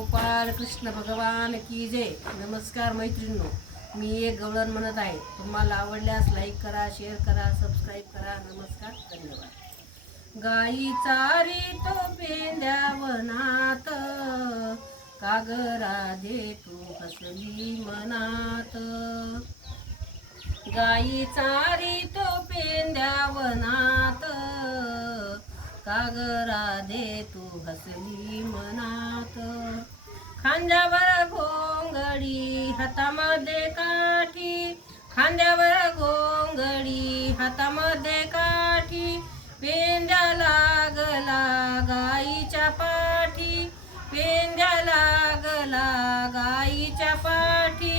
गोपाल कृष्ण भगवान की जय. नमस्कार मैत्रिणींनो, मी एक गवळण म्हणत आहे. तुम्हाला आवडल्यास लाईक करा, शेअर करा, सबस्क्राईब करा. नमस्कार, धन्यवाद. गाई चारी तो पेंद्या वनात, कागरा दे तू हसली मनात. गाई चारी तो पेंद्या वनात, कागरा दे तू हसली मनात. खांद्यावर घोंगडी हातामध्ये काठी, खांद्यावर घोंगडी हातामध्ये काठी. पेंद्या लागला गाईच्या पाठी, पेंद्या लागला गाईच्या पाठी.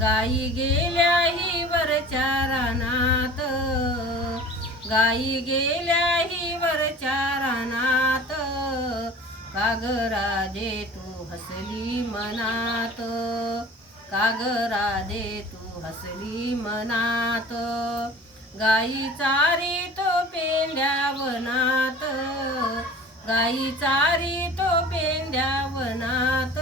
गाई गेल्या ही वरच्या रानात, गाई गेल्या ही वरच्या रानात. कागरा दे तू हसली मनात, कागरा दे तू हसली मनात. गाई चारी तो पेंद्या वनात, गाई चारी तो पेंद्या वनात.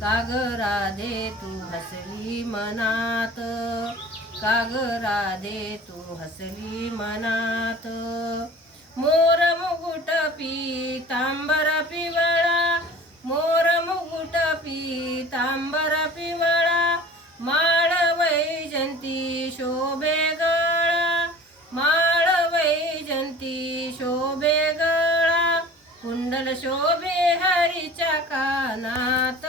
कागरा दे तू हसली मनात, कागरा दे तू हसली मनात. मोर मुकुट पीतांबर पिवळा, मोर मुकुट पीतांबर पिवळा. माळ वैजंती शोभे गळा, माळ वैजंती शोभे गळा. कुंडल शोभे हरीच्या कानात,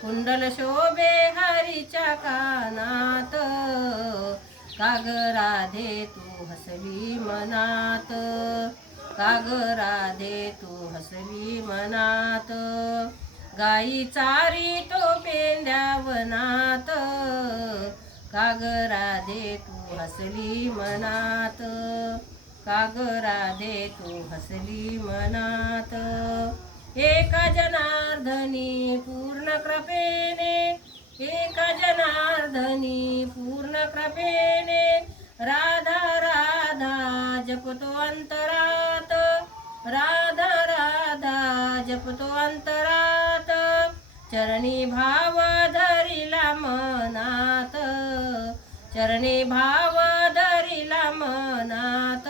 कुंडल शोभे हरीच्या कानात. कागरा दे तू हसली मनात, कागरा दे तू हसली मनात. गाई चारी तो पेंद्या वनात, कागरा दे तू हसली मनात, कागरा दे तू हसली मनात. एका जनार्दनी पूर्ण कृपेने, एका जनार्दनी पूर्ण कृपेने. राधा राधा जपतो अंतरात, राधा राधा जपतो अंतरात. चरणी भाव धरिला मनात, चरणी भाव धरिला मनात.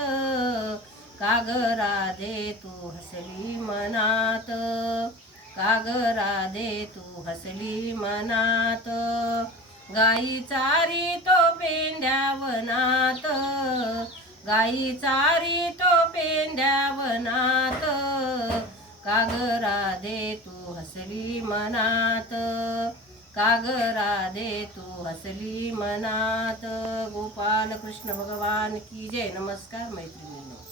कागरा दे तू हसली मनात, कागरा दे तू हसली मनात. गाई चारी तो पेंद्या वनात, गाई चारी तो पेंद्या वनात. कागरा दे तू हसली मनात, कागरा दे तू हसली मनात. गोपाल कृष्ण भगवान की जय. नमस्कार मैत्रिणींनो.